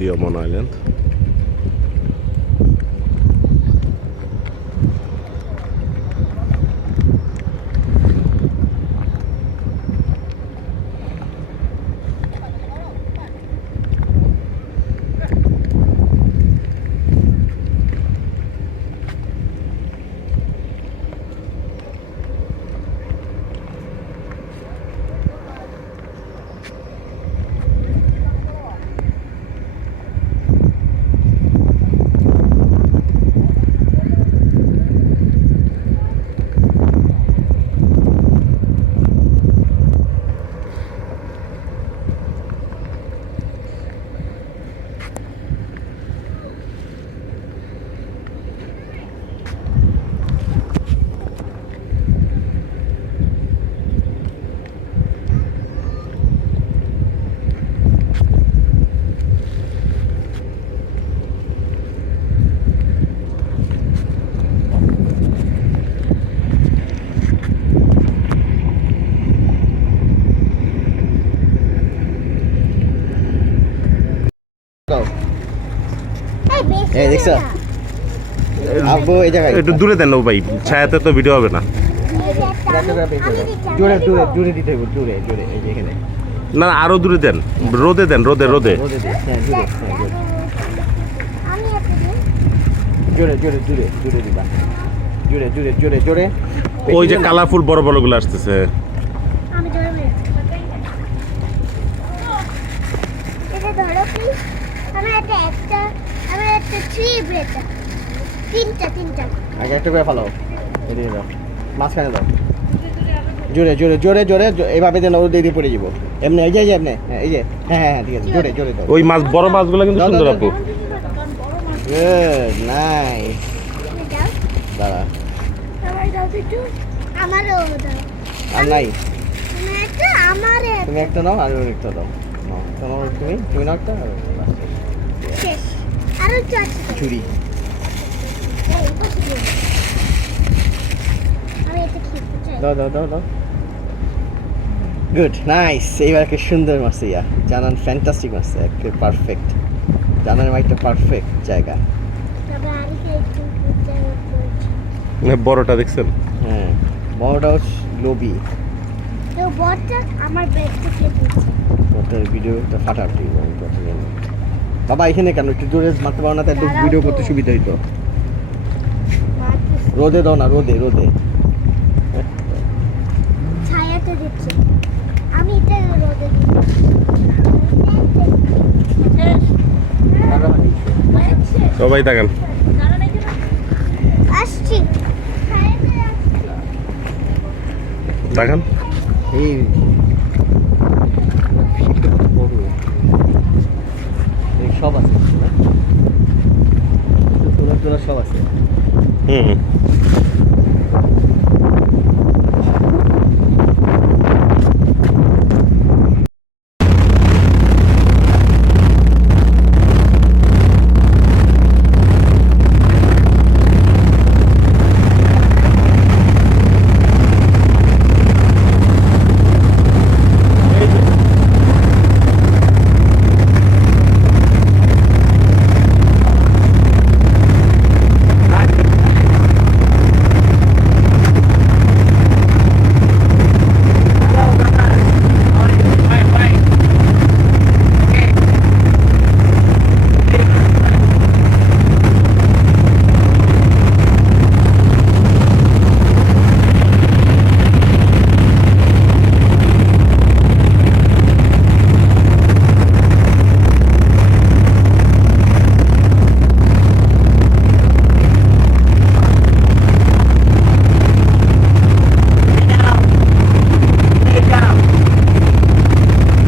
Diamond Island. এই দেখছো আব্বু এই জায়গায় একটু দূরে দেন ভাই, ছায়াতে তো ভিডিও হবে না। জোরে জোরে জোরে দিতে হবে, জোরে জোরে এই যে এখানে না আরো দূরে দেন, রোদে দেন, রোদে রোদে। জোরে দে, হ্যাঁ জোরে, হ্যাঁ জোরে জোরে জোরে জোরে দিবা, জোরে জোরে জোরে জোরে। ওই যে কালারফুল বড় বড় গুলো আসতেছে। আমি জোরে মেরে এটা ধরো প্লিজ। আমার একটা থ্রি ব্রেড, তিনটা আগে একটা করে ফেলো, এদিকে দাও, মাঝখানে দাও, জোরে জোরে জোরে জোরে এইভাবে যেন ও দিয়ে পড়ে যাবো এমনি, এই যে এমনি, হ্যাঁ এই যে, হ্যাঁ হ্যাঁ ঠিক আছে, জোরে জোরে দাও। ওই মাছ, বড় মাছগুলো কিন্তু দাও, সুন্দর দাও, আপু। Good nice. দাঁড়া, আমার দাও একটু, আমারও দাও। আর নাই, আমি একটা আমারে তুমি একটা নাও আর একটা দাও, নাও একটা নাও, তুমি নাও একটা, আর শেষ। আরো একটু আছে তো। ছুরি। এই, পাশে দিও। আমি এটা খেতে চাই। দাও দাও দাও দাও। Good nice. এইবার কি সুন্দর মাছ, ইয়া জানান ফ্যান্টাস্টিক মাছ, একেবারে পারফেক্ট। জানান একটা পারফেক্ট জায়গা। তবে আরেকটা একটু করতে বড়টা দেখছেন? হ্যাঁ, বড়টাও লোবি। তো বটটা আমার ব্যাগ থেকে দিচ্ছে। ওটার ভিডিওটা ফাটাফাটি আমি কথা জানি। বাবা এখানে কেন একটু জোরে মারতে পারো না, তাই একটু দাঁড়াও ভিডিও তো। করতে সুবিধা হইতো। মারতেছে। রোদে দাও না, রোদে রোদে। ছায়াতে দিচ্ছে। আমি এটা রোদে দিই। সবাই তাকান। আসছি। ছায়াতে আসছি। তাকান। এই এই সব আছে, তোলা তোলা সব আছে। হুম